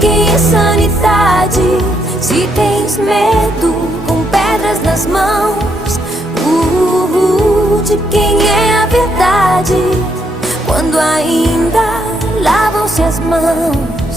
quem é sanidade? Se tens medo com pedras nas mãos, de quem é a verdade? Quando ainda lavam-se as mãos.